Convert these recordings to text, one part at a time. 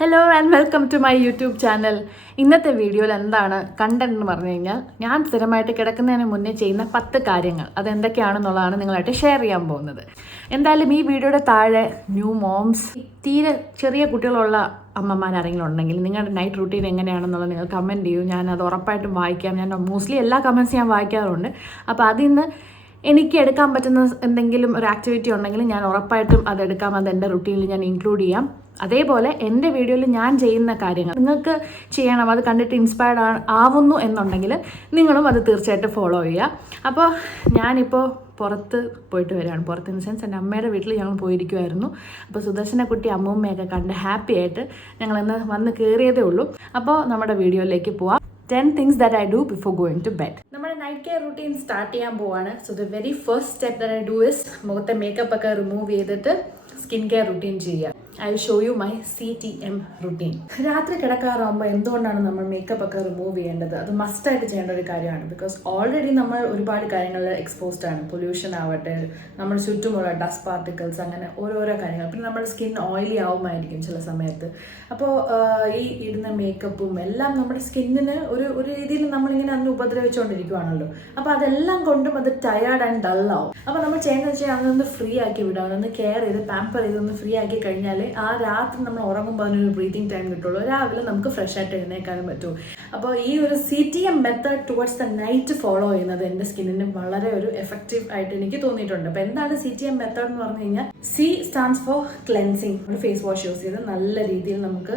Hello and welcome to my YouTube channel. ഇന്നത്തെ വീഡിയോയിൽ എന്താണ് കണ്ടന്റ് എന്ന് പറഞ്ഞു കഴിഞ്ഞാൽ, ഞാൻ സ്ഥിരമായിട്ട് കിടക്കുന്നതിന് മുന്നേ ചെയ്യുന്ന 10 കാര്യങ്ങൾ അതെന്തൊക്കെയാണെന്നുള്ളതാണ് നിങ്ങളായിട്ട് ഷെയർ ചെയ്യാൻ പോകുന്നത്. എന്തായാലും ഈ വീഡിയോയുടെ താഴെ ന്യൂ മോംസ്, തീരെ ചെറിയ കുട്ടികളുള്ള അമ്മമാരാരെങ്കിലും ഉണ്ടെങ്കിൽ നിങ്ങളുടെ നൈറ്റ് റൂട്ടീൻ എങ്ങനെയാണെന്നുള്ളത് നിങ്ങൾ കമൻറ്റ് ചെയ്യൂ. ഞാൻ അത് ഉറപ്പായിട്ടും വായിക്കാം. ഞാൻ മോസ്റ്റ്ലി എല്ലാ കമൻറ്റ്സ് ഞാൻ വായിക്കാറുണ്ട്. അപ്പോൾ അതിൽ നിന്ന് എനിക്ക് എടുക്കാൻ പറ്റുന്ന എന്തെങ്കിലും ഒരു ആക്ടിവിറ്റി ഉണ്ടെങ്കിൽ ഞാൻ ഉറപ്പായിട്ടും അതെടുക്കാം. അത് എൻ്റെ റുട്ടീനിൽ ഞാൻ ഇൻക്ലൂഡ് ചെയ്യാം. അതേപോലെ എൻ്റെ വീഡിയോയിൽ ഞാൻ ചെയ്യുന്ന കാര്യങ്ങൾ നിങ്ങൾക്ക് ചെയ്യണം, അത് കണ്ടിട്ട് ഇൻസ്പയർഡ് ആവുന്നു എന്നുണ്ടെങ്കിൽ നിങ്ങളും അത് തീർച്ചയായിട്ടും ഫോളോ ചെയ്യുക. അപ്പോൾ ഞാനിപ്പോൾ പുറത്ത് പോയിട്ട് വരികയാണ്. പുറത്ത് ഇൻ സെൻസ് എൻ്റെ അമ്മയുടെ വീട്ടിൽ ഞങ്ങൾ പോയിരിക്കുമായിരുന്നു. അപ്പോൾ സുദർശന കുട്ടി അമ്മൂമ്മയൊക്കെ കണ്ട് ഹാപ്പി ആയിട്ട് ഞങ്ങളിന്ന് വന്ന് കയറിയതേ ഉള്ളൂ. അപ്പോൾ നമ്മുടെ വീഡിയോയിലേക്ക് പോവാം. 10 things that I do before going to bed. നമ്മുടെ നൈറ്റ് കെയർ റൂട്ടീൻ സ്റ്റാർട്ട് ചെയ്യാൻ പോവാണ്. So the very first step that I do is മുഖത്തെ മേക്കപ്പ് ഒക്കെ റിമൂവ് ചെയ്തിട്ട് സ്കിൻ കെയർ റൂട്ടീൻ ചെയ്യുക. I will show you my CTM routine. രാത്രി കിടക്കാറാകുമ്പോൾ എന്തുകൊണ്ടാണ് നമ്മൾ മേക്കപ്പ് ഒക്കെ റിമൂവ് ചെയ്യേണ്ടത്? അത് മസ്റ്റായിട്ട് ചെയ്യേണ്ട ഒരു കാര്യമാണ്. ബിക്കോസ് ഓൾറെഡി നമ്മൾ ഒരുപാട് കാര്യങ്ങളിൽ എക്സ്പോസ്ഡ് ആണ്. പൊല്യൂഷൻ ആവട്ടെ, നമ്മുടെ ചുറ്റുമുള്ള ഡസ്റ്റ് പാർട്ടിക്കിൾസ്, അങ്ങനെ ഓരോരോ കാര്യങ്ങൾ. പിന്നെ നമ്മുടെ സ്കിൻ ഓയിലി ആവുമായിരിക്കും ചില സമയത്ത്. അപ്പോൾ ഈ ഇടുന്ന മേക്കപ്പും എല്ലാം നമ്മുടെ സ്കിന്നിന് ഒരു രീതിയിൽ നമ്മളിങ്ങനെ അതിന് ഉപദ്രവിച്ചുകൊണ്ടിരിക്കുകയാണല്ലോ. അപ്പോൾ അതെല്ലാം കൊണ്ടും അത് ടയേർഡ് ആൻഡ് ഡള്ളാവും. അപ്പോൾ നമ്മൾ ചെയ്യുന്നത് വെച്ചാൽ അതൊന്ന് ഫ്രീ ആക്കി വിടാം. അതൊന്ന് കെയർ ചെയ്ത് പാമ്പർ ചെയ്തൊന്ന് ഫ്രീ ആക്കി കഴിഞ്ഞാൽ ആ രാത്രി നമ്മൾ ഉറങ്ങുമ്പോൾ അതിനൊരു ബ്രീത്തിങ് ടൈം കിട്ടുള്ളൂ. രാവിലെ നമുക്ക് ഫ്രഷ് ആയിട്ട് എഴുന്നേക്കാനും പറ്റും. അപ്പോൾ ഈ ഒരു CTM method towards the night follow ചെയ്യുന്നത് എൻ്റെ സ്കിന്നിന് വളരെ ഒരു എഫക്റ്റീവ് ആയിട്ട് എനിക്ക് തോന്നിയിട്ടുണ്ട്. അപ്പോൾ എന്താണ് CTM മെത്തേഡ് എന്ന് പറഞ്ഞു കഴിഞ്ഞാൽ, C സ്റ്റാൻഡ്സ് ഫോർ ക്ലെൻസിങ്. ഒരു ഫേസ് വാഷ് യൂസ് ചെയ്ത് നല്ല രീതിയിൽ നമുക്ക്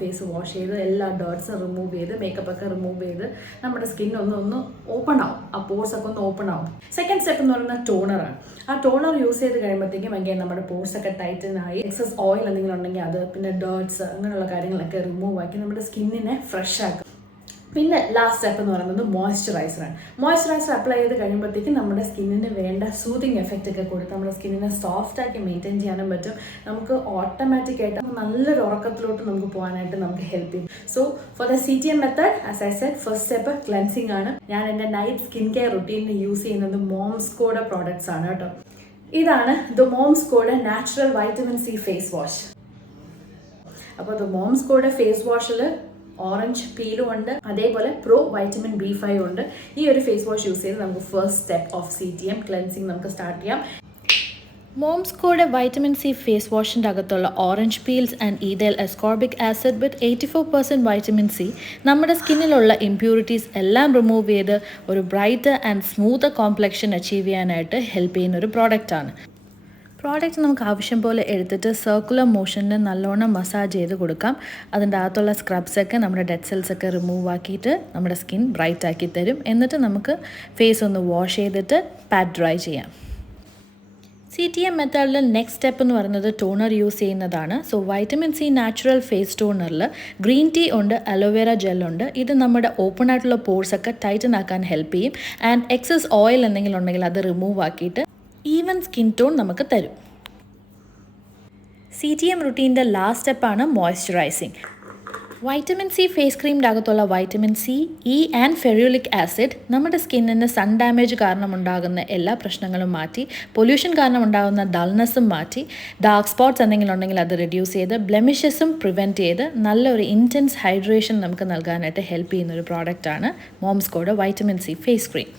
ഫേസ് വാഷ് ചെയ്ത് എല്ലാ ഡേർട്സും റിമൂവ് ചെയ്ത് മേക്കപ്പ് ഒക്കെ റിമൂവ് ചെയ്ത് നമ്മുടെ സ്കിൻ ഒന്ന് ഓപ്പൺ ആവും. ആ പോർസ് ഒക്കെ ഒന്ന് ഓപ്പൺ ആവും. സെക്കൻഡ് സ്റ്റെപ്പ് എന്ന് പറയുന്നത് ടോണറാണ്. ആ ടോണർ യൂസ് ചെയ്ത് കഴിയുമ്പോഴത്തേക്കും again നമ്മുടെ പോർസ് ഒക്കെ ടൈറ്റൻ ആയി, എക്സസ് ഓയിൽ എന്തെങ്കിലും ഉണ്ടെങ്കിൽ അത്, പിന്നെ ഡേർട്സ്, അങ്ങനെയുള്ള കാര്യങ്ങളൊക്കെ റിമൂവ് ആക്കി നമ്മുടെ സ്കിന്നിനെ ഫ്രഷ് ആക്കും. പിന്നെ ലാസ്റ്റ് സ്റ്റെപ്പ് എന്ന് പറയുന്നത് മോയ്സ്ചറൈസറാണ്. മോയ്സ്ചറൈസർ അപ്ലൈ ചെയ്ത് കഴിയുമ്പോഴത്തേക്കും നമ്മുടെ സ്കിന്നിന് വേണ്ട സൂതിങ് എഫക്റ്റ് ഒക്കെ കൊടുത്ത് നമ്മുടെ സ്കിന്നിനെ സോഫ്റ്റ് ആക്കി മെയിൻറ്റെയിൻ ചെയ്യാനും പറ്റും. നമുക്ക് ഓട്ടോമാറ്റിക്കായിട്ട് നല്ലൊരു ഉറക്കത്തിലോട്ട് നമുക്ക് പോകാനായിട്ട് നമുക്ക് ഹെൽപ്പ് ചെയ്യും. So for the CTM method, as I said, first step cleansing ആണ്. ഞാൻ എൻ്റെ നൈറ്റ് സ്കിൻ കെയർ റുട്ടീനിൽ യൂസ് ചെയ്യുന്നത് മോംസ്കോയുടെ പ്രോഡക്ട്സ് ആണ് കേട്ടോ. ഇതാണ് ദ മോംസ്കോയുടെ natural vitamin C face wash. അപ്പോൾ ദ മോംസ്കോയുടെ ഫേസ് വാഷിൽ ഓറഞ്ച് പീലും ഉണ്ട്, അതേപോലെ പ്രോ വൈറ്റമിൻ B5 ഉണ്ട്. ഈ ഒരു ഫേസ് വാഷ് യൂസ് ചെയ്ത് നമുക്ക് first step of CTM cleansing നമുക്ക് സ്റ്റാർട്ട് ചെയ്യാം. മോംസ്കോയുടെ വൈറ്റമിൻ C ഫേസ് വാഷിൻ്റെ അകത്തുള്ള orange peels and ethyl ascorbic acid with 84% vitamin C നമ്മുടെ സ്കിന്നിലുള്ള ഇംപ്യൂരിറ്റീസ് എല്ലാം റിമൂവ് ചെയ്ത് ഒരു brighter and smooth complexion achieve ചെയ്യാനായിട്ട് ഹെൽപ്പ് ചെയ്യുന്ന ഒരു പ്രോഡക്റ്റാണ്. പ്രോഡക്റ്റ് നമുക്ക് ആവശ്യം പോലെ എടുത്തിട്ട് സർക്കുലർ മോഷനിൽ നല്ലോണം മസാജ് ചെയ്ത് കൊടുക്കാം. അതിൻ്റെ അകത്തുള്ള സ്ക്രബ്സൊക്കെ നമ്മുടെ ഡെഡ് സെൽസൊക്കെ റിമൂവ് ആക്കിയിട്ട് നമ്മുടെ സ്കിൻ ബ്രൈറ്റ് ആക്കി തരും. എന്നിട്ട് നമുക്ക് ഫേസ് ഒന്ന് വാഷ് ചെയ്തിട്ട് പാറ്റ് ഡ്രൈ ചെയ്യാം. CTM മെത്തേഡിൽ നെക്സ്റ്റ് സ്റ്റെപ്പ് എന്ന് പറയുന്നത് ടോണർ യൂസ് ചെയ്യുന്നതാണ്. So vitamin C natural face ടോണറിൽ ഗ്രീൻ ടീ ഉണ്ട്, അലോവേര ജെൽ ഉണ്ട്. ഇത് നമ്മുടെ ഓപ്പൺ ആയിട്ടുള്ള പോർസൊക്കെ ടൈറ്റൻ ആക്കാൻ ഹെൽപ്പ് ചെയ്യും. ആൻഡ് എക്സസ് ഓയിൽ എന്തെങ്കിലും ഉണ്ടെങ്കിൽ അത് റിമൂവ് ആക്കിയിട്ട് ഈവൻ സ്കിൻ ടോൺ നമുക്ക് തരും. CTM റുട്ടീൻ്റെ ലാസ്റ്റ് സ്റ്റെപ്പാണ് മോയ്സ്ചറൈസിങ്. വൈറ്റമിൻ C ഫേസ് ക്രീമിൻ്റെ അകത്തുള്ള vitamin C, E and ferulic acid നമ്മുടെ സ്കിന്നിന് സൺ ഡാമേജ് കാരണം ഉണ്ടാകുന്ന എല്ലാ പ്രശ്നങ്ങളും മാറ്റി, പൊല്യൂഷൻ കാരണം ഉണ്ടാകുന്ന ഡൾനെസ്സും മാറ്റി, ഡാർക്ക് സ്പോട്ട്സ് എന്തെങ്കിലും ഉണ്ടെങ്കിൽ അത് റിഡ്യൂസ് ചെയ്ത് ബ്ലെമിഷസും പ്രിവെൻറ്റ് ചെയ്ത് നല്ലൊരു ഇൻറ്റൻസ് ഹൈഡ്രേഷൻ നമുക്ക് നൽകാനായിട്ട് ഹെൽപ്പ് ചെയ്യുന്ന ഒരു പ്രോഡക്റ്റാണ് മോംസ്കോയുടെ വൈറ്റമിൻ C ഫേസ് ക്രീം.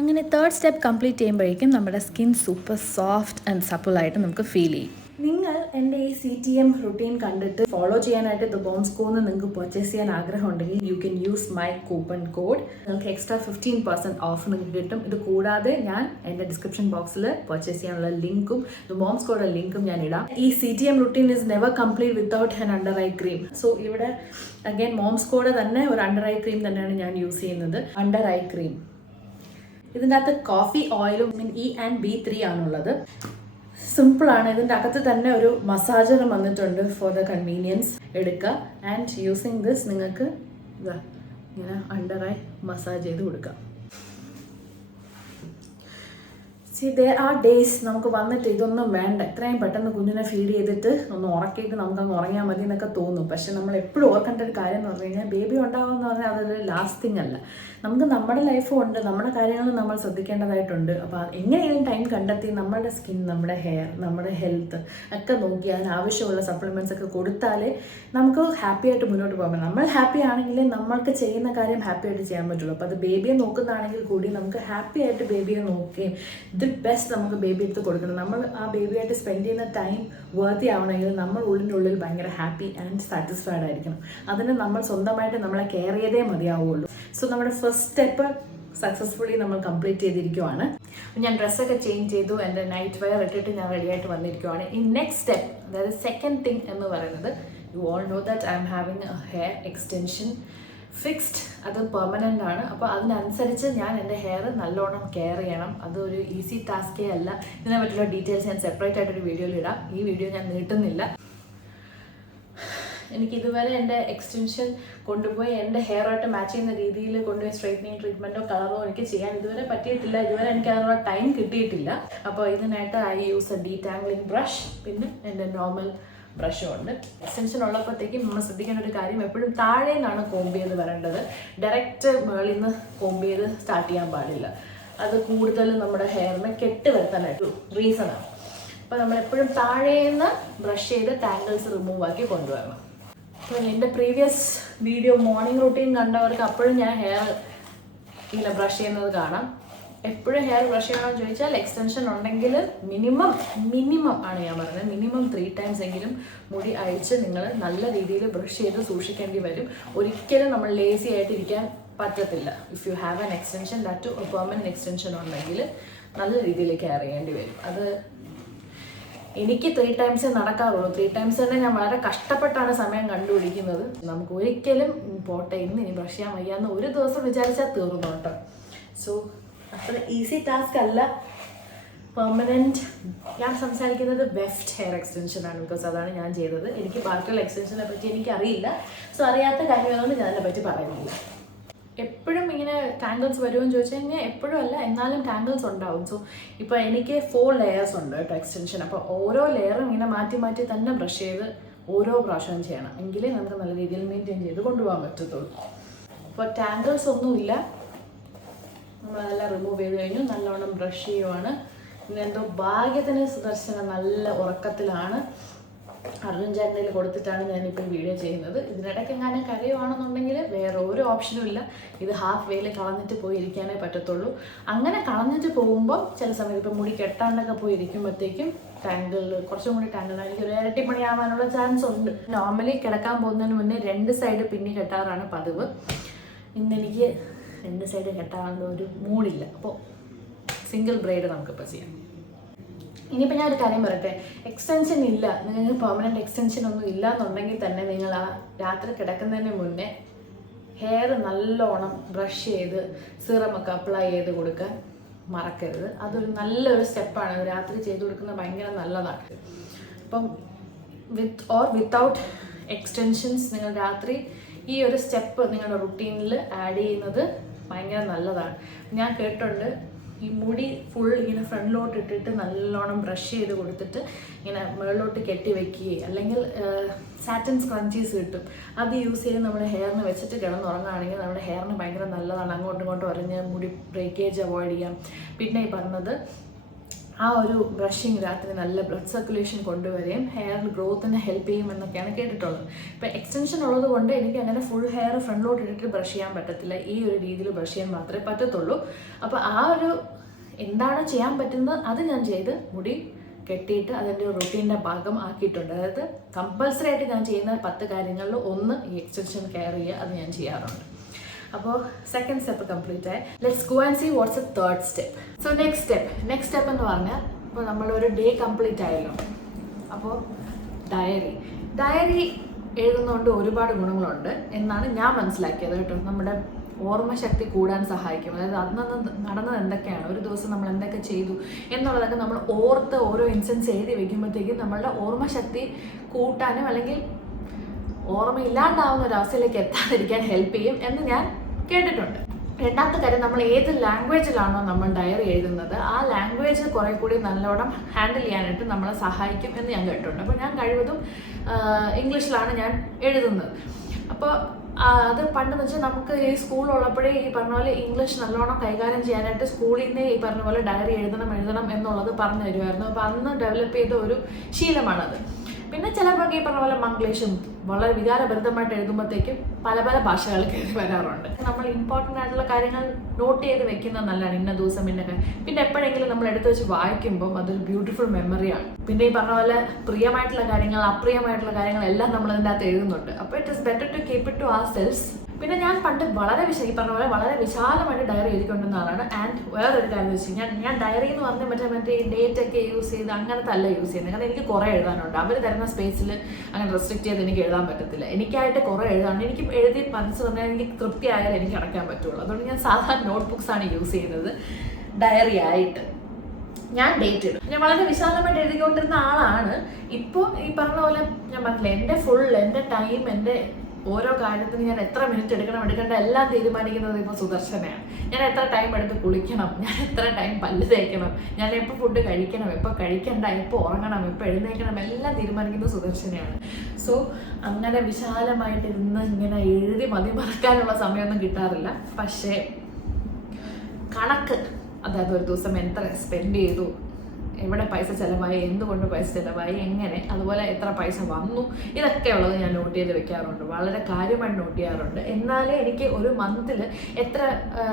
അങ്ങനെ തേർഡ് സ്റ്റെപ്പ് കംപ്ലീറ്റ് ചെയ്യുമ്പോഴേക്കും നമ്മുടെ സ്കിൻ സൂപ്പർ സോഫ്റ്റ് ആൻഡ് സപ്പിളായിട്ട് നമുക്ക് ഫീൽ ചെയ്യും. നിങ്ങൾ എൻ്റെ ഈ CTM റുട്ടീൻ കണ്ടിട്ട് ഫോളോ ചെയ്യാനായിട്ട് ദ മോംസ്കോന്ന് നിങ്ങൾക്ക് പർച്ചേസ് ചെയ്യാൻ ആഗ്രഹമുണ്ടെങ്കിൽ you can use my coupon code. നിങ്ങൾക്ക് എക്സ്ട്രാ 15% ഓഫ് നിങ്ങൾക്ക് കിട്ടും. ഇത് കൂടാതെ ഞാൻ എൻ്റെ ഡിസ്ക്രിപ്ഷൻ ബോക്സിൽ പർച്ചേസ് ചെയ്യാനുള്ള ലിങ്കും ദ മോംസ്കോയുടെ ലിങ്കും ഞാൻ ഇടാം. ഈ CTM routine is never complete without an under eye cream. So ഇവിടെ അഗൈൻ മോംസ്കോയുടെ തന്നെ ഒരു അണ്ടർ ഐ ക്രീം തന്നെയാണ് ഞാൻ യൂസ് ചെയ്യുന്നത്. അണ്ടർ ഐ ക്രീം ഇതിൻ്റെ അകത്ത് കോഫി ഓയിലും E ആൻഡ് B3 ആണുള്ളത്. സിമ്പിളാണ്. ഇതിൻ്റെ അകത്ത് തന്നെ ഒരു മസാജർ വന്നിട്ടുണ്ട് ഫോർ ദ കൺവീനിയൻസ്. എടുക്കുക ആൻഡ് യൂസിങ് ദിസ് നിങ്ങൾക്ക് ഇങ്ങനെ അണ്ടർ ഐ മസാജ് ചെയ്ത് കൊടുക്കാം. there are days നമുക്ക് വന്നിട്ട് ഇതൊന്നും വേണ്ട, ഇത്രയും പെട്ടെന്ന് കുഞ്ഞിനെ ഫീഡ് ചെയ്തിട്ട് ഒന്ന് ഉറക്കിയിട്ട് നമുക്കങ്ങ് ഉറങ്ങിയാൽ മതി എന്നൊക്കെ തോന്നും. പക്ഷെ നമ്മൾ എപ്പോഴും ഓർക്കേണ്ട ഒരു കാര്യം എന്ന് പറഞ്ഞു കഴിഞ്ഞാൽ ബേബി ഉണ്ടാകുമെന്ന് പറഞ്ഞാൽ അതൊരു ലാസ്റ്റിംഗ് അല്ല. നമുക്ക് നമ്മുടെ ലൈഫും ഉണ്ട്, നമ്മുടെ കാര്യങ്ങളും നമ്മൾ ശ്രദ്ധിക്കേണ്ടതായിട്ടുണ്ട്. അപ്പോൾ എങ്ങനെയും ടൈം കണ്ടെത്തി നമ്മളുടെ സ്കിൻ, നമ്മുടെ ഹെയർ, നമ്മുടെ ഹെൽത്ത് ഒക്കെ നോക്കി അതിനാവശ്യമുള്ള സപ്ലിമെൻറ്റ്സ് ഒക്കെ കൊടുത്താലേ നമുക്ക് ഹാപ്പി ആയിട്ട് മുന്നോട്ട് പോകാൻ പറ്റും. നമ്മൾ ഹാപ്പി ആണെങ്കിലേ നമ്മൾക്ക് ചെയ്യുന്ന കാര്യം ഹാപ്പി ആയിട്ട് ചെയ്യാൻ പറ്റുള്ളൂ. അപ്പോൾ അത് ബേബിയെ നോക്കുന്നതാണെങ്കിൽ കൂടി നമുക്ക് ഹാപ്പി ആയിട്ട് ബേബിയെ നോക്കുകയും ദി ബെസ്റ്റ് നമുക്ക് ബേബി എടുത്ത് കൊടുക്കണം. നമ്മൾ ആ ബേബിയായിട്ട് സ്പെൻഡ് ചെയ്യുന്ന ടൈം വർത്തി ആവണമെങ്കിൽ നമ്മൾ ഉള്ളിനുള്ളിൽ ഭയങ്കര ഹാപ്പി ആൻഡ് സാറ്റിസ്ഫൈഡ് ആയിരിക്കണം. അതിന് നമ്മൾ സ്വന്തമായിട്ട് നമ്മളെ കെയർ ചെയ്തേ മതിയാവുള്ളൂ. സോ നമ്മുടെ ഫസ്റ്റ് സ്റ്റെപ്പ് സക്സസ്ഫുള്ളി നമ്മൾ കംപ്ലീറ്റ് ചെയ്തിരിക്കുവാണ്. ഞാൻ ഡ്രസ്സൊക്കെ ചേഞ്ച് ചെയ്തു, എൻ്റെ നൈറ്റ് വെയർ ഇട്ടിട്ട് ഞാൻ റെഡിയായിട്ട് വന്നിരിക്കുവാണ്. ഈ നെക്സ്റ്റ് സ്റ്റെപ്പ്, അതായത് സെക്കൻഡ് തിങ് എന്ന് പറയുന്നത്, you all know that I M having A hair extension fixed. അത് പെർമനൻ്റ് ആണ്. അപ്പോൾ അതിനനുസരിച്ച് ഞാൻ എൻ്റെ ഹെയർ നല്ലോണം കെയർ ചെയ്യണം. അതൊരു ഈസി ടാസ്കേ അല്ല. ഇതിനെ പറ്റിയുള്ള ഡീറ്റെയിൽസ് ഞാൻ സെപ്പറേറ്റ് ആയിട്ടൊരു വീഡിയോയിൽ ഇടാം. ഈ വീഡിയോ ഞാൻ നീട്ടുന്നില്ല. എനിക്കിതുവരെ എൻ്റെ എക്സ്റ്റൻഷൻ കൊണ്ടുപോയി എൻ്റെ ഹെയറായിട്ട് മാച്ച് ചെയ്യുന്ന രീതിയിൽ കൊണ്ടുപോയി സ്ട്രൈറ്റനിങ് ട്രീറ്റ്മെൻറ്റോ കളറോ എനിക്ക് ചെയ്യാൻ ഇതുവരെ പറ്റിയിട്ടില്ല. ഇതുവരെ എനിക്ക് അതിനുള്ള ടൈം കിട്ടിയിട്ടില്ല. അപ്പോൾ ഇതിനായിട്ട് ഐ യൂസ് എ ഡീറ്റാംഗ്ലിംഗ് ബ്രഷ്, പിന്നെ എൻ്റെ നോർമൽ ബ്രഷും ഉണ്ട്. എക്സ്റ്റൻഷൻ ഉള്ളപ്പോഴത്തേക്കും നമ്മൾ ശ്രദ്ധിക്കേണ്ട ഒരു കാര്യം, എപ്പോഴും താഴെ നിന്നാണ് കോംബ് ചെയ്ത് വരേണ്ടത്. ഡയറക്റ്റ് മുകളിൽ നിന്ന് കോംബ് ചെയ്ത് സ്റ്റാർട്ട് ചെയ്യാൻ പാടില്ല. അത് കൂടുതൽ നമ്മുടെ ഹെയറിനെ കെട്ട് വരുത്താനായിട്ട് റീസണാണ്. അപ്പോൾ നമ്മളെപ്പോഴും താഴേന്ന് ബ്രഷ് ചെയ്ത് ടാങ്കിൾസ് റിമൂവ് ആക്കി കൊണ്ടുവരണം. അപ്പോൾ എൻ്റെ പ്രീവിയസ് വീഡിയോ മോർണിംഗ് റൂട്ടീൻ കണ്ടവർക്ക് അപ്പോഴും ഞാൻ ഹെയർ ഇങ്ങനെ ബ്രഷ് ചെയ്യുന്നത് കാണാം. എപ്പോഴും ഹെയർ ബ്രഷ് ചെയ്യണമെന്ന് ചോദിച്ചാൽ എക്സ്റ്റൻഷൻ ഉണ്ടെങ്കിൽ മിനിമം ആണ് ഞാൻ പറയുന്നത്, മിനിമം 3 times എങ്കിലും മുടി അഴിച്ച് നിങ്ങൾ നല്ല രീതിയിൽ ബ്രഷ് ചെയ്ത് സൂക്ഷിക്കേണ്ടി വരും. ഒരിക്കലും നമ്മൾ ലേസി ആയിട്ട് ഇരിക്കാൻ പറ്റത്തില്ല. If you have an extension, that to permanent extension ഉണ്ടെങ്കിൽ നല്ല രീതിയിൽ കെയർ ചെയ്യേണ്ടി വരും. അത് എനിക്ക് 3 times നടക്കാറുള്ളൂ. 3 times തന്നെ ഞാൻ വളരെ കഷ്ടപ്പെട്ടാണ് സമയം കണ്ടുപിടിക്കുന്നത്. നമുക്ക് ഒരിക്കലും പോട്ടെ ഇനി ബ്രഷ് ചെയ്യാൻ വയ്യാന്ന് ഒരു ദിവസം വിചാരിച്ചാൽ തീർന്നു കേട്ടോ. സോ അത്ര ഈസി ടാസ്ക് അല്ല പെർമനൻറ്റ്. ഞാൻ സംസാരിക്കുന്നത് വെഫ്റ്റ് ഹെയർ എക്സ്റ്റൻഷൻ ആണ്, ബിക്കോസ് അതാണ് ഞാൻ ചെയ്തത്. എനിക്ക് ബാക്കിയുള്ള എക്സ്റ്റൻഷനെ പറ്റി എനിക്കറിയില്ല. സോ അറിയാത്ത കാര്യമായതുകൊണ്ട് ഞാൻ അതിനെ പറ്റി പറയുന്നില്ല. എപ്പോഴും ഇങ്ങനെ ടാങ്കിൾസ് വരുമെന്ന് ചോദിച്ചു കഴിഞ്ഞാൽ എപ്പോഴും അല്ല, എന്നാലും ടാങ്കിൾസ് ഉണ്ടാവും. സോ ഇപ്പോൾ എനിക്ക് 4 layers ഉണ്ട് കേട്ടോ എക്സ്റ്റൻഷൻ. അപ്പോൾ ഓരോ ലെയറും ഇങ്ങനെ മാറ്റി മാറ്റി തന്നെ ബ്രഷ് ചെയ്ത് ഓരോ പ്രാവശ്യം ചെയ്യണം, എങ്കിലേ നമുക്ക് നല്ല രീതിയിൽ മെയിൻറ്റെയിൻ ചെയ്ത് കൊണ്ടുപോകാൻ പറ്റത്തുള്ളൂ. അപ്പോൾ ടാങ്കിൾസ് ഒന്നുമില്ല, നമ്മളതെല്ലാം റിമൂവ് ചെയ്ത് കഴിഞ്ഞു. നല്ലോണം ബ്രഷ് ചെയ്യുവാണ്. പിന്നെ എന്തോ ഭാഗ്യത്തിന് സുദർശനം നല്ല ഉറക്കത്തിലാണ്. അർജുൻ ചാനലിൽ കൊടുത്തിട്ടാണ് ഞാനിപ്പോൾ വീഡിയോ ചെയ്യുന്നത്. ഇതിനിടയ്ക്ക് ഞാൻ കരയുവാണെന്നുണ്ടെങ്കിൽ വേറെ ഒരു ഓപ്ഷനും ഇല്ല. ഇത് ഹാഫ് വേയിൽ കളഞ്ഞിട്ട് പോയി ഇരിക്കാനേ പറ്റത്തുള്ളൂ. അങ്ങനെ കളഞ്ഞിട്ട് പോകുമ്പോൾ ചില സമയത്ത് ഇപ്പോൾ മുടി കെട്ടാണ്ടൊക്കെ പോയി ഇരിക്കുമ്പോഴത്തേക്കും ടാങ്കിളിൽ കുറച്ചും കൂടി ടാങ്കിളായിരിക്കും ഒരു ഇരട്ടിപ്പണിയാവാനുള്ള ചാൻസ് ഉണ്ട്. നോർമലി കിടക്കാൻ പോകുന്നതിന് മുന്നേ 2 സൈഡ് പിന്നി കെട്ടാറാണ് പതിവ്. ഇന്നെനിക്ക് 2 സൈഡ് കെട്ടാനുള്ള ഒരു മൂഡില്ല. അപ്പോൾ സിംഗിൾ ബ്രൈഡ് നമുക്കിപ്പോൾ ചെയ്യാം. ഇനിയിപ്പോൾ ഞാൻ ഒരു കാര്യം പറയട്ടെ, എക്സ്റ്റൻഷൻ ഇല്ല, നിങ്ങൾക്ക് പെർമനൻറ്റ് എക്സ്റ്റൻഷൻ ഒന്നും ഇല്ല എന്നുണ്ടെങ്കിൽ തന്നെ നിങ്ങൾ ആ രാത്രി കിടക്കുന്നതിന് മുന്നേ ഹെയർ നല്ലോണം ബ്രഷ് ചെയ്ത് സിറമൊക്കെ അപ്ലൈ ചെയ്ത് കൊടുക്കാൻ മറക്കരുത്. അതൊരു നല്ലൊരു സ്റ്റെപ്പാണ്. രാത്രി ചെയ്ത് കൊടുക്കുന്നത് ഭയങ്കര നല്ലതാണ്. അപ്പം വിത്ത് ഓർ വിത്തൗട്ട് എക്സ്റ്റൻഷൻസ് നിങ്ങൾ രാത്രി ഈ ഒരു സ്റ്റെപ്പ് നിങ്ങളുടെ റുട്ടീനിൽ ആഡ് ചെയ്യുന്നത് ഭയങ്കര നല്ലതാണ്. ഞാൻ കേട്ടിട്ടുണ്ട് ഈ മുടി ഫുൾ ഇങ്ങനെ ഫ്രണ്ടിലോട്ട് ഇട്ടിട്ട് നല്ലോണം ബ്രഷ് ചെയ്ത് കൊടുത്തിട്ട് ഇങ്ങനെ മുകളിലോട്ട് കെട്ടി വെക്കുകയും അല്ലെങ്കിൽ സാറ്റൻ സ്ക്രഞ്ചീസ് കിട്ടും, അത് യൂസ് ചെയ്ത് നമ്മുടെ ഹെയറിന് വെച്ചിട്ട് കിടന്നുറങ്ങുകയാണെങ്കിൽ നമ്മുടെ ഹെയറിന് ഭയങ്കര നല്ലതാണ്. അങ്ങോട്ടും ഇങ്ങോട്ടും ഉറഞ്ഞ് മുടി ബ്രേക്കേജ് അവോയ്ഡ് ചെയ്യാം. പിന്നെ ഈ പറഞ്ഞത് ആ ഒരു ബ്രഷിങ് രാത്രി നല്ല ബ്ലഡ് സർക്കുലേഷൻ കൊണ്ടുവരികയും ഹെയർ ഗ്രോത്തിന് ഹെൽപ്പ് ചെയ്യുമെന്നൊക്കെയാണ് കേട്ടിട്ടുള്ളത്. ഇപ്പോൾ എക്സ്റ്റൻഷൻ ഉള്ളത് കൊണ്ട് എനിക്ക് അങ്ങനെ ഫുൾ ഹെയർ ഫ്രണ്ടിലോട്ട് ഇട്ടിട്ട് ബ്രഷ് ചെയ്യാൻ പറ്റത്തില്ല. ഈ ഒരു രീതിയിൽ ബ്രഷ് ചെയ്യാൻ മാത്രമേ പറ്റത്തുള്ളൂ. അപ്പോൾ ആ ഒരു എന്താണ് ചെയ്യാൻ പറ്റുന്നത് അത് ഞാൻ ചെയ്ത് മുടി കെട്ടിയിട്ട് അതിൻ്റെ റുട്ടീൻ്റെ ഭാഗം ആക്കിയിട്ടുണ്ട്. അതായത് കമ്പൽസറി ആയിട്ട് ഞാൻ ചെയ്യുന്ന 10 കാര്യങ്ങളിൽ ഒന്ന് ഈ എക്സ്റ്റൻഷൻ കെയർ ചെയ്യുക, അത് ഞാൻ ചെയ്യാറുണ്ട്. അപ്പോൾ സെക്കൻഡ് സ്റ്റെപ്പ് കംപ്ലീറ്റ് ആയി. Let's go and see what's a third step. So next step എന്ന് പറഞ്ഞാൽ ഇപ്പോൾ നമ്മളൊരു ഡേ കംപ്ലീറ്റ് ആയല്ലോ. അപ്പോൾ ഡയറി എഴുതുന്നതുകൊണ്ട് ഒരുപാട് ഗുണങ്ങളുണ്ട് എന്നാണ് ഞാൻ മനസ്സിലാക്കിയത് കേട്ടോ. നമ്മുടെ ഓർമ്മശക്തി കൂടാൻ സഹായിക്കും. അതായത് അന്ന് നടന്നത് എന്തൊക്കെയാണ്, ഒരു ദിവസം നമ്മൾ എന്തൊക്കെ ചെയ്തു എന്നുള്ളതൊക്കെ നമ്മൾ ഓർത്ത് ഓരോ ഇൻസ്റ്റൻസ് എഴുതി വെക്കുമ്പോഴത്തേക്കും നമ്മളുടെ ഓർമ്മശക്തി കൂട്ടാനും അല്ലെങ്കിൽ ഓർമ്മയില്ലാണ്ടാവുന്ന ഒരവസ്ഥയിലേക്ക് എത്താതിരിക്കാൻ ഹെൽപ്പ് ചെയ്യും എന്ന് ഞാൻ കേട്ടിട്ടുണ്ട്. രണ്ടാമത്തെ കാര്യം, നമ്മൾ ഏത് ലാംഗ്വേജിലാണോ നമ്മൾ ഡയറി എഴുതുന്നത് ആ ലാംഗ്വേജ് കുറെ കൂടി നല്ലോണം ഹാൻഡിൽ ചെയ്യാനായിട്ട് നമ്മളെ സഹായിക്കും എന്ന് ഞാൻ കേട്ടിട്ടുണ്ട്. അപ്പോൾ ഞാൻ കഴിവതും ഇംഗ്ലീഷിലാണ് ഞാൻ എഴുതുന്നത്. അപ്പോൾ അത് പണ്ടെന്ന് വെച്ചാൽ നമുക്ക് ഈ സ്കൂളുള്ളപ്പോഴേ ഈ പറഞ്ഞ പോലെ ഇംഗ്ലീഷ് നല്ലോണം കൈകാര്യം ചെയ്യാനായിട്ട് സ്കൂളിൽ നിന്ന് ഈ പറഞ്ഞ പോലെ ഡയറി എഴുതണം എന്നുള്ളത് പറഞ്ഞു തരുമായിരുന്നു. അപ്പോൾ അന്ന് ഡെവലപ്പ് ചെയ്ത ഒരു ശീലമാണത്. പിന്നെ ചിലപ്പോൾ ഈ പറഞ്ഞ പോലെ മംഗ്ലീഷും വളരെ വികാരഭരിതമായിട്ട് എഴുതുമ്പോഴത്തേക്കും പല പല ഭാഷകൾ കയറി വരാറുണ്ട്. നമ്മൾ ഇമ്പോർട്ടൻ്റ് ആയിട്ടുള്ള കാര്യങ്ങൾ നോട്ട് ചെയ്ത് വെക്കുന്നത് നല്ലതാണ്. ഇന്ന ദിവസം പിന്നെ എപ്പോഴെങ്കിലും നമ്മൾ എടുത്തു വെച്ച് വായിക്കുമ്പോൾ അതൊരു ബ്യൂട്ടിഫുൾ മെമ്മറിയാണ്. പിന്നെ ഈ പറഞ്ഞ പോലെ പ്രിയമായിട്ടുള്ള കാര്യങ്ങൾ അപ്രിയമായിട്ടുള്ള കാര്യങ്ങളെല്ലാം നമ്മൾ അതിൻ്റെ അകത്ത് എഴുതുന്നുണ്ട്. അപ്പോൾ it is better to keep it to ourselves. പിന്നെ ഞാൻ പണ്ട് ഈ പറഞ്ഞ പോലെ വളരെ വിശാലമായിട്ട് ഡയറി എഴുതിക്കൊണ്ടിരുന്ന ആളാണ്. ആൻഡ് വേറൊരു കാര്യം വെച്ച് കഴിഞ്ഞാൽ ഞാൻ ഡയറി എന്ന് പറഞ്ഞാൽ മറ്റേ ഈ ഡേറ്റ് ഒക്കെ യൂസ് ചെയ്ത് അങ്ങനത്തെ അല്ല യൂസ് ചെയ്യുന്നത്. കാരണം എനിക്ക് കുറേ എഴുതാനുണ്ട്. അവർ തരുന്ന സ്പേസിൽ അങ്ങനെ റെസ്ട്രിക്റ്റ് ചെയ്ത് എനിക്ക് എഴുതാൻ പറ്റത്തില്ല. എനിക്കായിട്ട് കുറേ എഴുതാനുണ്ട്. എനിക്ക് എഴുതി മനസ്സ് പറഞ്ഞാൽ എനിക്ക് തൃപ്തി ആയാലും എനിക്ക് അടയ്ക്കാൻ പറ്റുള്ളൂ. അതുകൊണ്ട് ഞാൻ സാധാരണ നോട്ട്ബുക്സാണ് യൂസ് ചെയ്യുന്നത് ഡയറി ആയിട്ട്. ഞാൻ ഡേറ്റ് ഇടും. ഞാൻ വളരെ വിശാലമായിട്ട് എഴുതിക്കൊണ്ടിരുന്ന ആളാണ്. ഇപ്പോൾ ഈ പറഞ്ഞ പോലെ ഞാൻ പറഞ്ഞില്ല, എൻ്റെ ടൈം, എൻ്റെ ഓരോ കാര്യത്തിന് ഞാൻ എത്ര മിനിറ്റ് എടുക്കേണ്ട എല്ലാം തീരുമാനിക്കുന്നത് ഇപ്പോൾ സുദർശനയാണ്. ഞാൻ എത്ര ടൈം എടുത്ത് കുളിക്കണം, ഞാൻ എത്ര ടൈം പല്ല് തേക്കണം, ഞാൻ എപ്പോൾ ഫുഡ് കഴിക്കണം, എപ്പോൾ കഴിക്കണ്ട, എപ്പോൾ ഉറങ്ങണം, എപ്പോൾ എഴുന്നേക്കണം, എല്ലാം തീരുമാനിക്കുന്നത് സുദർശനയാണ്. സോ അങ്ങനെ വിശാലമായിട്ട് ഇരുന്ന് ഇങ്ങനെ എഴുതി മറക്കാനുള്ള സമയമൊന്നും കിട്ടാറില്ല. പക്ഷേ കണക്ക്, അതായത് ഒരു ദിവസം എത്ര സ്പെൻഡ് ചെയ്തു, എവിടെ പൈസ ചിലവായി, എന്തുകൊണ്ട് പൈസ ചിലവായി, എങ്ങനെ, അതുപോലെ എത്ര പൈസ വന്നു, ഇതൊക്കെ ഉള്ളത് ഞാൻ നോട്ട് ചെയ്ത് വെക്കാറുണ്ട്. വളരെ കാര്യമായിട്ട് നോട്ട് ചെയ്യാറുണ്ട്. എന്നാലേ എനിക്ക് ഒരു മന്തിൽ എത്ര,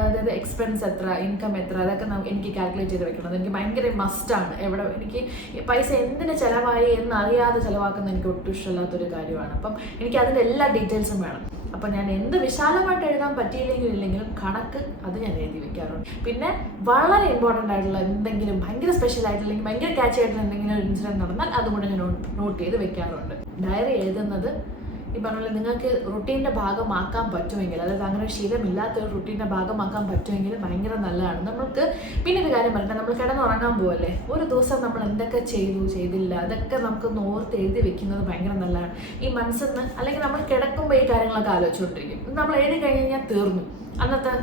അതായത് എക്സ്പെൻസ് എത്ര, ഇൻകം എത്ര, അതൊക്കെ എനിക്ക് കാൽക്കുലേറ്റ് ചെയ്ത് വെക്കണം. എനിക്ക് ഭയങ്കര മസ്റ്റാണ്. എനിക്ക് പൈസ എന്തിന് ചിലവായി എന്ന് അറിയാതെ ചിലവാക്കുന്നത് എനിക്ക് ഒട്ടും ഇഷ്ടമില്ലാത്തൊരു കാര്യമാണ്. അപ്പം എനിക്ക് അതിൻ്റെ എല്ലാ ഡീറ്റെയിൽസും വേണം. അപ്പം ഞാൻ എന്ത് വിശാലമായിട്ട് എഴുതാൻ പറ്റിയില്ലെങ്കിലും കണക്ക് അത് ഞാൻ എഴുതി വെക്കാറുണ്ട്. പിന്നെ വളരെ ഇമ്പോർട്ടൻ്റ് ആയിട്ടുള്ള എന്തെങ്കിലും ഭയങ്കര സ്പെഷ്യൽ ആയിട്ടുള്ള ഭയങ്കര ക്യാച്ച് ആയിട്ടുള്ള എന്തെങ്കിലും ഒരു ഇൻസിഡൻറ്റ് നടന്നാൽ അതുകൊണ്ട് ഞാൻ നോട്ട് ചെയ്ത് വെക്കാറുണ്ട്. ഡയറി എഴുതുന്നത് ഈ പറഞ്ഞ പോലെ നിങ്ങൾക്ക് റുട്ടീൻ്റെ ഭാഗമാക്കാൻ പറ്റുമെങ്കിൽ, അതായത് അങ്ങനെ ശീലമില്ലാത്തൊരു റുട്ടീൻ്റെ ഭാഗമാക്കാൻ പറ്റുമെങ്കിൽ ഭയങ്കര നല്ലതാണ്. നമുക്ക് പിന്നെ ഒരു കാര്യം പറഞ്ഞാൽ, നമ്മൾ കിടന്നുറങ്ങാൻ പോവല്ലേ, ഒരു ദിവസം നമ്മൾ എന്തൊക്കെ ചെയ്തില്ല അതൊക്കെ നമുക്കൊന്ന് ഓർത്ത് എഴുതി വെക്കുന്നത് ഭയങ്കര നല്ലതാണ്. ഈ മനസ്സിന്ന്, അല്ലെങ്കിൽ നമ്മൾ കിടക്കുമ്പോൾ ഈ കാര്യങ്ങളൊക്കെ ആലോചിച്ചുകൊണ്ടിരിക്കും. നമ്മൾ എഴുതി കഴിഞ്ഞാൽ തീർന്നു, അന്നത്തെ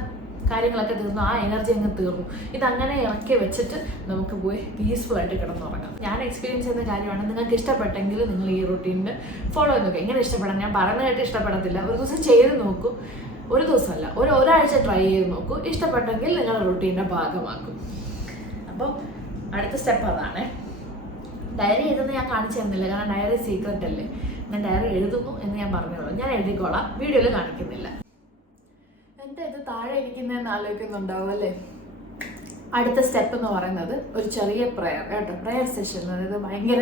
കാര്യങ്ങളൊക്കെ തീർന്നു, ആ എനർജി അങ്ങ് തീർന്നു. ഇതങ്ങനെ ഇറക്കി വെച്ചിട്ട് നമുക്ക് പോയി പീസ്ഫുൾ ആയിട്ട് കിടന്നുറങ്ങാം. ഞാൻ എക്സ്പീരിയൻസ് ചെയ്യുന്ന കാര്യമാണ്. നിങ്ങൾക്ക് ഇഷ്ടപ്പെട്ടെങ്കിൽ നിങ്ങൾ ഈ റൂട്ടീനിന് ഫോളോ ചെയ്ത് നോക്കുക. എങ്ങനെ ഇഷ്ടപ്പെടാം, ഞാൻ പറഞ്ഞായിട്ട് ഇഷ്ടപ്പെടത്തില്ല. ഒരു ദിവസം ചെയ്ത് നോക്കൂ, ഒരു ദിവസമല്ല, ഒരാഴ്ച ട്രൈ ചെയ്ത് നോക്കൂ. ഇഷ്ടപ്പെട്ടെങ്കിൽ നിങ്ങൾ റൂട്ടീൻ്റെ ഭാഗമാക്കും. അപ്പോൾ അടുത്ത സ്റ്റെപ്പ് അതാണ്. ഡയറി എഴുതുന്നത് ഞാൻ കാണിച്ചു തരുന്നില്ല, കാരണം ഡയറി സീക്രട്ട് അല്ലേ. ഞാൻ ഡയറി എഴുതുന്നു എന്ന് ഞാൻ പറഞ്ഞോളൂ. ഞാൻ എഴുതിക്കോളാം, വീഡിയോയിൽ കാണിക്കുന്നില്ല. എന്താ ഇത് താഴെ ഇരിക്കുന്നതെന്ന് ആലോചിക്കുന്നുണ്ടാവും അല്ലേ. അടുത്ത സ്റ്റെപ്പ് എന്ന് പറയുന്നത് ഒരു ചെറിയ പ്രെയർ കേട്ടോ. പ്രെയർ സെഷൻ, അതായത് ഭയങ്കര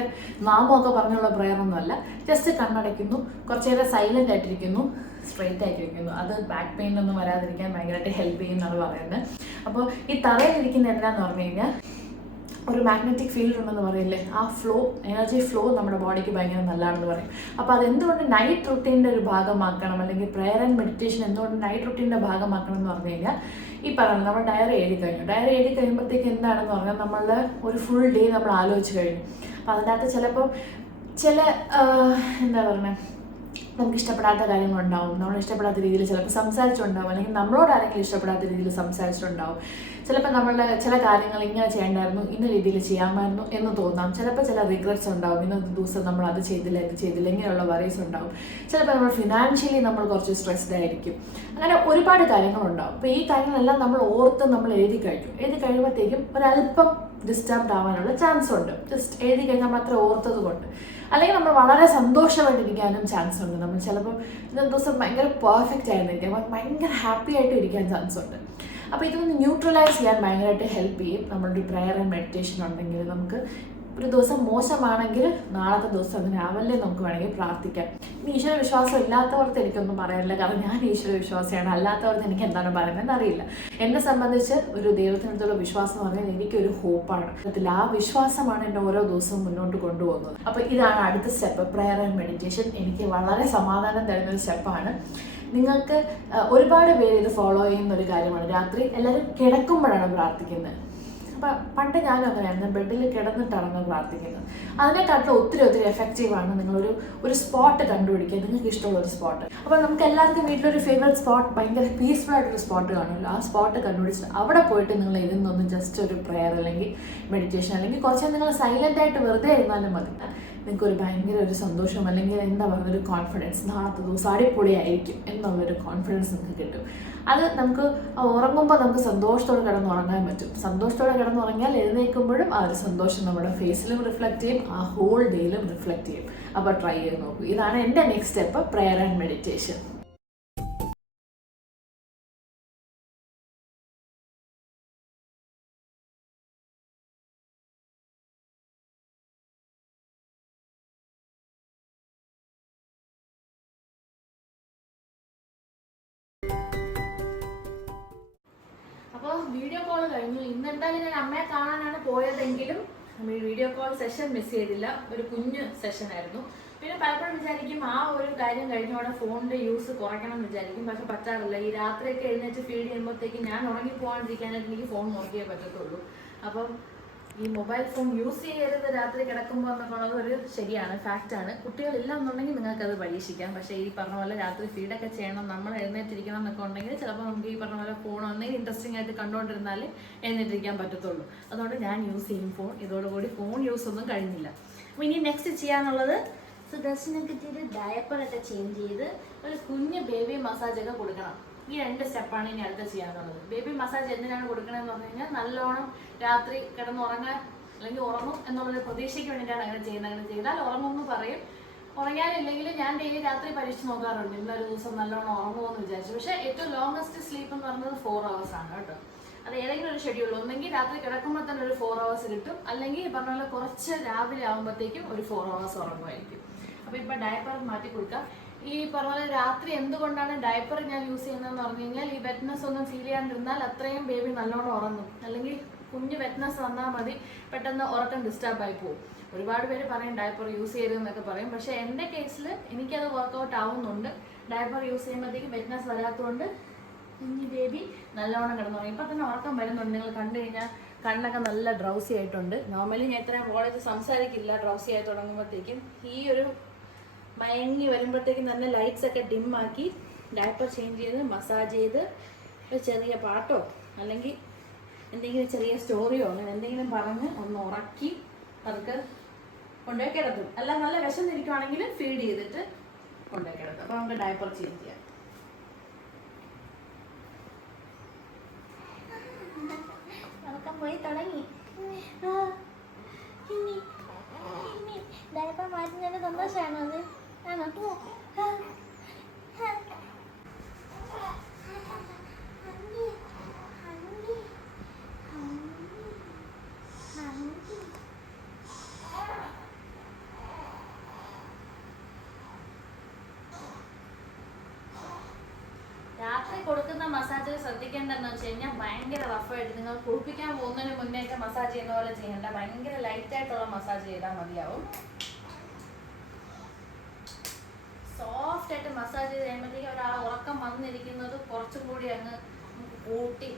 നാമമൊക്കെ പറഞ്ഞുള്ള പ്രെയർ ഒന്നുമല്ല. ജസ്റ്റ് കണ്ണടയ്ക്കുന്നു, കുറച്ച് നേരം സൈലൻ്റ് ആയിട്ടിരിക്കുന്നു, സ്ട്രെയിറ്റ് ആയിട്ടിരിക്കുന്നു. അത് ബാക്ക് പെയിൻ ഒന്നും വരാതിരിക്കാൻ ഭയങ്കരമായിട്ട് ഹെൽപ്പ് ചെയ്യുമെന്നാണ് പറയുന്നത്. അപ്പോൾ ഈ തറയിലിരിക്കുന്ന എന്താണെന്ന് പറഞ്ഞു കഴിഞ്ഞാൽ ഒരു മാഗ്നറ്റിക് ഫീൽഡ് ഉണ്ടെന്ന് പറയില്ലേ, ആ ഫ്ലോ, എനർജി ഫ്ലോ നമ്മുടെ ബോഡിക്ക് ഭയങ്കര നല്ലതാണെന്ന് പറയും. അപ്പോൾ അതെന്തുകൊണ്ട് നൈറ്റ് റുട്ടീൻ്റെ ഒരു ഭാഗമാക്കണം, അല്ലെങ്കിൽ പ്രെയർ ആൻഡ് മെഡിറ്റേഷൻ എന്തുകൊണ്ട് നൈറ്റ് റുട്ടീൻ്റെ ഭാഗമാക്കണം എന്ന് പറഞ്ഞു കഴിഞ്ഞാൽ, ഈ പറയുന്നത് നമ്മൾ ഡയറി എഴുതി കഴിയുമ്പോഴത്തേക്ക് എന്താണെന്ന് പറഞ്ഞാൽ നമ്മളുടെ ഒരു ഫുൾ ഡേ നമ്മൾ ആലോചിച്ച് കഴിഞ്ഞു. അപ്പോൾ അതിനകത്ത് ചിലപ്പോൾ എന്താ പറയുക, നമുക്ക് ഇഷ്ടപ്പെടാത്ത കാര്യങ്ങളുണ്ടാവും, നമ്മൾ ഇഷ്ടപ്പെടാത്ത രീതിയിൽ ചിലപ്പോൾ സംസാരിച്ചിട്ടുണ്ടാവും, അല്ലെങ്കിൽ നമ്മളോട് ആരെങ്കിലും ഇഷ്ടപ്പെടാത്ത രീതിയിൽ സംസാരിച്ചിട്ടുണ്ടാവും. ചിലപ്പോൾ നമ്മളുടെ ചില കാര്യങ്ങൾ ഇങ്ങനെ ചെയ്യേണ്ടായിരുന്നു, ഇന്ന രീതിയിൽ ചെയ്യാമായിരുന്നു എന്ന് തോന്നാം. ചിലപ്പോൾ ചില റിഗ്രറ്റ്സ് ഉണ്ടാവും, ഇന്നത്തെ ദിവസം നമ്മൾ അത് ചെയ്തില്ല ഇങ്ങനെയുള്ള വറീസ് ഉണ്ടാവും. ചിലപ്പോൾ നമ്മൾ ഫിനാൻഷ്യലി നമ്മൾ കുറച്ച് സ്ട്രെസ്ഡ് ആയിരിക്കും. അങ്ങനെ ഒരുപാട് കാര്യങ്ങളുണ്ടാവും. അപ്പോൾ ഈ കാര്യങ്ങളെല്ലാം നമ്മൾ എഴുതി കഴിയുമ്പോഴത്തേക്കും ഒരല്പം ഡിസ്റ്റർബ്ഡ് ആവാനുള്ള ചാൻസ് ഉണ്ട്. ജസ്റ്റ് എഴുതി കഴിഞ്ഞാൽ നമ്മൾ അത്ര ഓർത്തത് കൊണ്ട്. അല്ലെങ്കിൽ നമ്മൾ വളരെ സന്തോഷമായിട്ടിരിക്കാനും ചാൻസ് ഉണ്ട്. നമ്മൾ ചിലപ്പോൾ ഇന്നത്തെ ദിവസം ഭയങ്കര പെർഫെക്റ്റ് ആയിരുന്നിരിക്കും, ഭയങ്കര ഹാപ്പി ആയിട്ട് ഇരിക്കാൻ ചാൻസ് ഉണ്ട്. അപ്പോൾ ഇതൊന്ന് ന്യൂട്രലൈസ് ചെയ്യാൻ ഭയങ്കരമായിട്ട് ഹെൽപ്പ് ചെയ്യും. നമ്മളുടെ പ്രെയർ ആൻഡ് മെഡിറ്റേഷൻ ഉണ്ടെങ്കിൽ നമുക്ക് ഒരു ദിവസം മോശമാണെങ്കിൽ നാളത്തെ ദിവസം അതിന് രാവിലെ നമുക്ക് വേണമെങ്കിൽ പ്രാർത്ഥിക്കാം. ഇനി ഈശ്വര വിശ്വാസം ഇല്ലാത്തവർക്ക് എനിക്കൊന്നും പറയാനില്ല, കാരണം ഞാൻ ഈശ്വര വിശ്വാസിയാണ്. അല്ലാത്തവർക്ക് എനിക്ക് എന്താണ് പറയുന്നതെന്ന് അറിയില്ല. എന്നെ സംബന്ധിച്ച് ഒരു ദൈവത്തിനടുത്തുള്ള വിശ്വാസം എന്ന് പറഞ്ഞാൽ എനിക്കൊരു ഹോപ്പാണ്. ആ വിശ്വാസമാണ് എന്നെ ഓരോ ദിവസവും മുന്നോട്ട് കൊണ്ടുപോകുന്നത്. അപ്പോൾ ഇതാണ് അടുത്ത സ്റ്റെപ്പ്, പ്രെയർ ആൻഡ് മെഡിറ്റേഷൻ. എനിക്ക് വളരെ സമാധാനം തരുന്നൊരു സ്റ്റെപ്പാണ്. നിങ്ങൾക്ക് ഒരുപാട് പേര് ഇത് ഫോളോ ചെയ്യുന്ന ഒരു കാര്യമാണ്. രാത്രി എല്ലാവരും കിടക്കുമ്പോഴാണ് പ്രാർത്ഥിക്കുന്നത്. പണ്ട് ഞാനും അങ്ങനെയായിരുന്നു, ബെഡിൽ കിടന്നിട്ടാണ് പ്രാർത്ഥിക്കുന്നത്. അതിനെക്കാട്ടിലും ഒത്തിരി എഫക്റ്റീവാണ് നിങ്ങളൊരു സ്പോട്ട് കണ്ടുപിടിക്കുക, നിങ്ങൾക്ക് ഇഷ്ടമുള്ള ഒരു സ്പോട്ട്. അപ്പോൾ നമുക്ക് എല്ലാവർക്കും വീട്ടിലൊരു ഫേവറേറ്റ് സ്പോട്ട്, ഭയങ്കര പീസ്ഫുൾ ആയിട്ടൊരു സ്പോട്ട് കാണുമല്ലോ. ആ സ്പോട്ട് കണ്ടുപിടിച്ച് അവിടെ പോയിട്ട് നിങ്ങൾ ഇരുന്നൊന്ന് ജസ്റ്റ് ഒരു പ്രെയർ അല്ലെങ്കിൽ മെഡിറ്റേഷൻ അല്ലെങ്കിൽ കുറച്ച് നിങ്ങൾ സൈലൻ്റ് ആയിട്ട് വെറുതെ ഇരുന്നാലും മതി. നിങ്ങൾക്കൊരു ഭയങ്കര ഒരു സന്തോഷം അല്ലെങ്കിൽ എന്താ പറയുക, ഒരു കോൺഫിഡൻസ്, നാളത്തെ ദിവസം അടിപൊളിയായിരിക്കും എന്നുള്ളൊരു കോൺഫിഡൻസ് നിങ്ങൾക്ക് കിട്ടും. അത് നമുക്ക് ഉറങ്ങുമ്പോൾ നമുക്ക് സന്തോഷത്തോടെ കിടന്നുറങ്ങാൻ പറ്റും. സന്തോഷത്തോടെ കിടന്നുറങ്ങിയാൽ എഴുന്നേൽക്കുമ്പോഴും ആ ഒരു സന്തോഷം നമ്മുടെ ഫേസിലും റിഫ്ലക്റ്റ് ചെയ്യും, ആ ഹോൾ ഡേയിലും റിഫ്ലക്റ്റ് ചെയ്യും. അപ്പോൾ ട്രൈ ചെയ്ത് നോക്കൂ. ഇതാണ് എൻ്റെ next step, prayer and meditation. അപ്പോൾ വീഡിയോ കോൾ കഴിഞ്ഞു. ഇന്നെന്തായാലും ഞാൻ അമ്മയെ കാണാനാണ് പോയതെങ്കിലും വീഡിയോ കോൾ സെഷൻ മിസ് ചെയ്തില്ല. ഒരു കുഞ്ഞ് സെഷനായിരുന്നു. പിന്നെ പലപ്പോഴും വിചാരിക്കും ആ ഒരു കാര്യം കഴിഞ്ഞോടെ ഫോണിൻ്റെ യൂസ് കുറയ്ക്കണം എന്ന് വിചാരിക്കും, പക്ഷെ പറ്റാറില്ല. ഈ രാത്രിയൊക്കെ എഴുന്നേറ്റ് ഫീഡ് ചെയ്യുമ്പോഴത്തേക്ക് ഞാൻ ഉറങ്ങി പോകാണ്ടിരിക്കാനായിട്ട് എനിക്ക് ഫോൺ നോക്കിയേ പറ്റത്തുള്ളൂ. അപ്പം ഈ മൊബൈൽ ഫോൺ യൂസ് ചെയ്യരുത് രാത്രി കിടക്കുമ്പോൾ എന്നൊക്കെ ഉള്ളത് ഒരു ശരിയാണ്, ഫാക്റ്റാണ്. കുട്ടികളില്ല എന്നുണ്ടെങ്കിൽ നിങ്ങൾക്കത് പരീക്ഷിക്കാം. പക്ഷേ ഈ പറഞ്ഞ പോലെ രാത്രി ഫീഡൊക്കെ ചെയ്യണം, നമ്മൾ എഴുന്നേറ്റിരിക്കണം എന്നൊക്കെ ഉണ്ടെങ്കിൽ ചിലപ്പോൾ നമുക്ക് ഈ പറഞ്ഞ പോലെ ഫോൺ ഒന്നെങ്കിൽ ഇൻട്രസ്റ്റിംഗ് ആയിട്ട് കണ്ടുകൊണ്ടിരുന്നാൽ എഴുന്നേറ്റിരിക്കാൻ പറ്റത്തുള്ളൂ. അതുകൊണ്ട് ഞാൻ യൂസ് ചെയ്യും ഫോൺ. ഇതോടുകൂടി ഫോൺ യൂസ് ഒന്നും കഴിഞ്ഞില്ല. അപ്പോൾ ഇനി നെക്സ്റ്റ് ചെയ്യാനുള്ളത് സുദർശനൊക്കെ ചെയ്ത് ഡയപ്പറൊക്കെ ചേഞ്ച് ചെയ്ത് ഒരു കുഞ്ഞ് ബേബി മസാജൊക്കെ കൊടുക്കണം. ഈ 2 സ്റ്റെപ്പാണ് ഇനി അടുത്ത ചെയ്യാനുള്ളത്. ബേബി മസാജ് എന്തിനാണ് കൊടുക്കണമെന്ന് പറഞ്ഞു കഴിഞ്ഞാൽ നല്ലോണം രാത്രി കിടന്നുറങ്ങാൻ അല്ലെങ്കിൽ ഉറങ്ങും എന്നുള്ളൊരു പ്രതീക്ഷയ്ക്ക് വേണ്ടിയിട്ടാണ് അങ്ങനെ ചെയ്യുന്നത്. അങ്ങനെ ചെയ്താൽ ഉറങ്ങുമെന്ന് പറയും. ഉറങ്ങാനില്ലെങ്കിൽ ഞാൻ ഡെയിലി രാത്രി പരീക്ഷിച്ച് നോക്കാറുണ്ട്, ഇന്നൊരു ദിവസം നല്ലോണം ഉറങ്ങുമെന്ന് വിചാരിച്ചു. പക്ഷേ ഏറ്റവും ലോങ്ങസ്റ്റ് സ്ലീപ്പ് എന്ന് പറയുന്നത് 4 hours ആണ് കേട്ടോ. അത് ഏതെങ്കിലും ഒരു ഷെഡ്യൂൾ ഒന്നെങ്കിൽ രാത്രി കിടക്കുമ്പോൾ തന്നെ ഒരു 4 hours കിട്ടും, അല്ലെങ്കിൽ പറഞ്ഞ പോലെ കുറച്ച് രാവിലെ ആകുമ്പോഴത്തേക്കും ഒരു 4 hours ഉറങ്ങുമായിരിക്കും. അപ്പോൾ ഇപ്പോൾ ഡയപ്പർ മാറ്റി കൊടുക്കാം. ഈ പറഞ്ഞ പോലെ രാത്രി എന്തുകൊണ്ടാണ് ഡയപ്പർ ഞാൻ യൂസ് ചെയ്യുന്നതെന്ന് പറഞ്ഞു കഴിഞ്ഞാൽ ഈ വെറ്റ്നസ് ഒന്നും ഫീൽ ചെയ്യാണ്ടിരുന്നാൽ അത്രയും ബേബി നല്ലോണം ഉറങ്ങും. അല്ലെങ്കിൽ കുഞ്ഞ് വെറ്റ്നസ് വന്നാൽ മതി, പെട്ടെന്ന് ഉറക്കം ഡിസ്റ്റർബായി പോകും. ഒരുപാട് പേര് പറയും ഡയപ്പർ യൂസ് ചെയ്യരുതെന്നൊക്കെ പറയും. പക്ഷേ എൻ്റെ കേസിൽ എനിക്കത് വർക്കൗട്ട് ആവുന്നുണ്ട്. ഡയപ്പർ യൂസ് ചെയ്യുമ്പോഴത്തേക്കും വെറ്റ്നസ് വരാത്തതുകൊണ്ട് കുഞ്ഞ് ബേബി നല്ലോണം കിടന്നുറങ്ങും. ഇപ്പം തന്നെ ഉറക്കം വരുന്നുണ്ട്. നിങ്ങൾ കണ്ടു കഴിഞ്ഞാൽ കണ്ണൊക്കെ നല്ല ഡ്രൗസി ആയിട്ടുണ്ട്. നോർമലി ഞാൻ ഇത്രയും കോളേജ് സംസാരിക്കില്ല ഡ്രൗസി ആയി തുടങ്ങുമ്പോഴത്തേക്കും. ഈ ഒരു മയങ്ങി വരുമ്പോഴത്തേക്കും തന്നെ ലൈറ്റ്സ് ഒക്കെ ഡിമ്മാക്കി ഡയപ്പർ ചേഞ്ച് ചെയ്ത് മസാജ് ചെയ്ത് ഒരു ചെറിയ പാട്ടോ അല്ലെങ്കിൽ എന്തെങ്കിലും ചെറിയ സ്റ്റോറിയോ അങ്ങനെ എന്തെങ്കിലും പറഞ്ഞ് ഒന്ന് ഉറക്കി അതൊക്കെ കൊണ്ടുപോയി കിടത്തും. അല്ല നല്ല വിശന്നിരിക്കുവാണെങ്കിൽ ഫീഡ് ചെയ്തിട്ട് കൊണ്ടുപോയി കിടത്തും. അപ്പോൾ നമുക്ക് ഡയപ്പർ ചേഞ്ച് ചെയ്യാം. പോയി തുടങ്ങി. ഡയപ്പർ മാറ്റുന്നതിന് സന്തോഷമാണോ അത്? ആണോ? രാത്രി കൊടുക്കുന്ന മസാജ് ശ്രദ്ധിക്കേണ്ടതെന്ന് വെച്ച് കഴിഞ്ഞാൽ ഭയങ്കര റഫായിട്ട് നിങ്ങൾ കുളിപ്പിക്കാൻ പോകുന്നതിന് മുന്നേയൊക്കെ മസാജ് ചെയ്യുന്ന പോലെ ചെയ്യേണ്ട. ഭയങ്കര ലൈറ്റായിട്ടുള്ള മസാജ് ചെയ്താൽ മതിയാവും. സോഫ്റ്റ് ആയിട്ട് മസാജ് ചെയ്ത് കഴിയുമ്പോഴത്തേക്കും ഒരാൾ ഉറക്കം വന്നിരിക്കുന്നത് കുറച്ചും കൂടി അങ്ങ് കൂട്ടി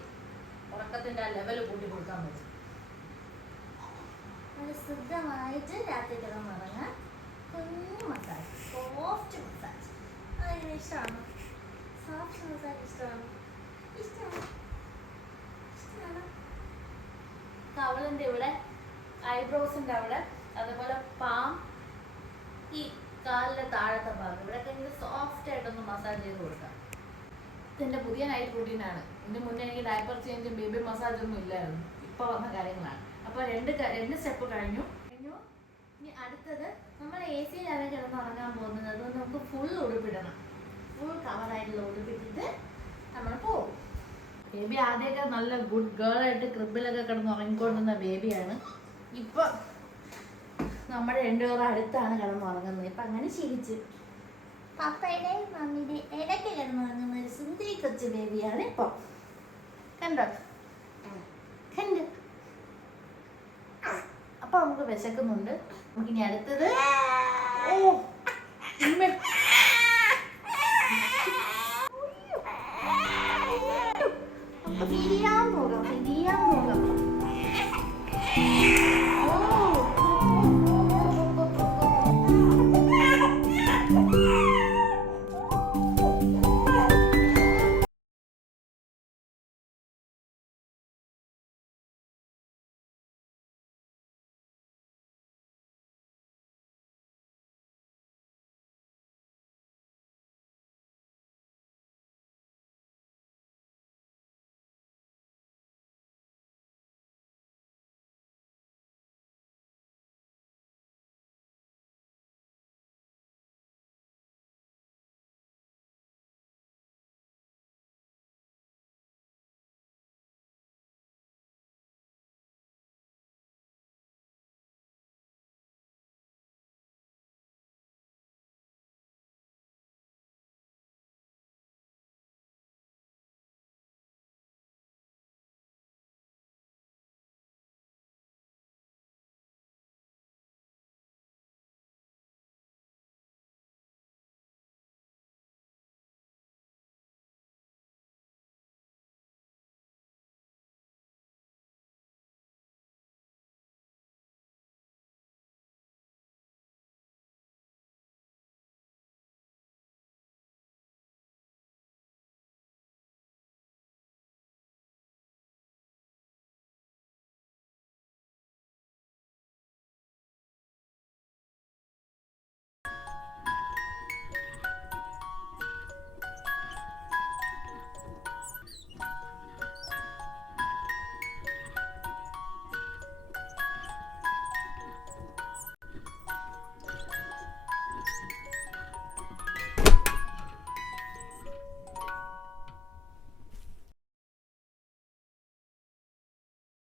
ഉറക്കത്തിൻ്റെ ആ ലെവൽ കൂട്ടി കൊടുക്കാൻ പറ്റും. അത് സുഖമായിട്ട് രാത്രി കിടന്നുറങ്ങാൻ കുഞ്ഞു മസാജ്, സോഫ്റ്റ് മസാജ്. അതിന് ഇഷ്ടമാണോ? സോഫ്റ്റ് മസാജ് ഇഷ്ടമാണോ? ഇഷ്ടമാണോ? കവളിൻ്റെ ഇവിടെ, ഐബ്രോസിൻ്റെ അവിടെ, അതുപോലെ പാം, ഈ കാലിൻ്റെ താഴത്തെ ഭാഗം ഇവിടെയൊക്കെ എനിക്ക് സോഫ്റ്റ് ആയിട്ടൊന്ന് മസാജ് ചെയ്ത് കൊടുക്കാം. ഇതെൻ്റെ പുതിയ നൈറ്റ് റൂട്ടീനാണ്. ഇതിന് മുന്നേ എനിക്ക് ഡയപ്പർ ചേഞ്ചും ബേബി മസാജൊന്നും ഇല്ലായിരുന്നു. ഇപ്പോൾ വന്ന കാര്യങ്ങളാണ്. അപ്പോൾ രണ്ട് സ്റ്റെപ്പ് കഴിഞ്ഞു. ഇനി അടുത്തത് നമ്മൾ AC-യിലാണ് കിടന്നുറങ്ങാൻ പോകുന്നത്. അതുകൊണ്ട് നമുക്ക് ഫുൾ ഉടുപ്പിടണം. ഫുൾ കവറായിട്ടുള്ള ഉടുപ്പിട്ടിട്ട് നമ്മൾ പോകും. ബേബി ആദ്യമൊക്കെ നല്ല ഗുഡ് ഗേളായിട്ട് ക്രിബിലൊക്കെ കിടന്ന് ഉറങ്ങിക്കൊണ്ടിരുന്ന ബേബിയാണ്. ഇപ്പോൾ നമ്മുടെ 2 പേരും അടുത്താണ് കിടന്നുറങ്ങുന്നത്. ഇപ്പം അങ്ങനെ ശീലിച്ച് പപ്പയുടെ മമ്മിയുടെ ഇടയ്ക്ക് കിടന്നുറങ്ങുന്ന ഒരു സുന്ദരി കൊച്ചു ബേബിയാണ് ഇപ്പോൾ. കണ്ടോ? കണ്ടു. അപ്പം നമുക്ക് വിശക്കുന്നുണ്ട്. നമുക്കിനി അടുത്തത് തിരിയാൻ പോകാം.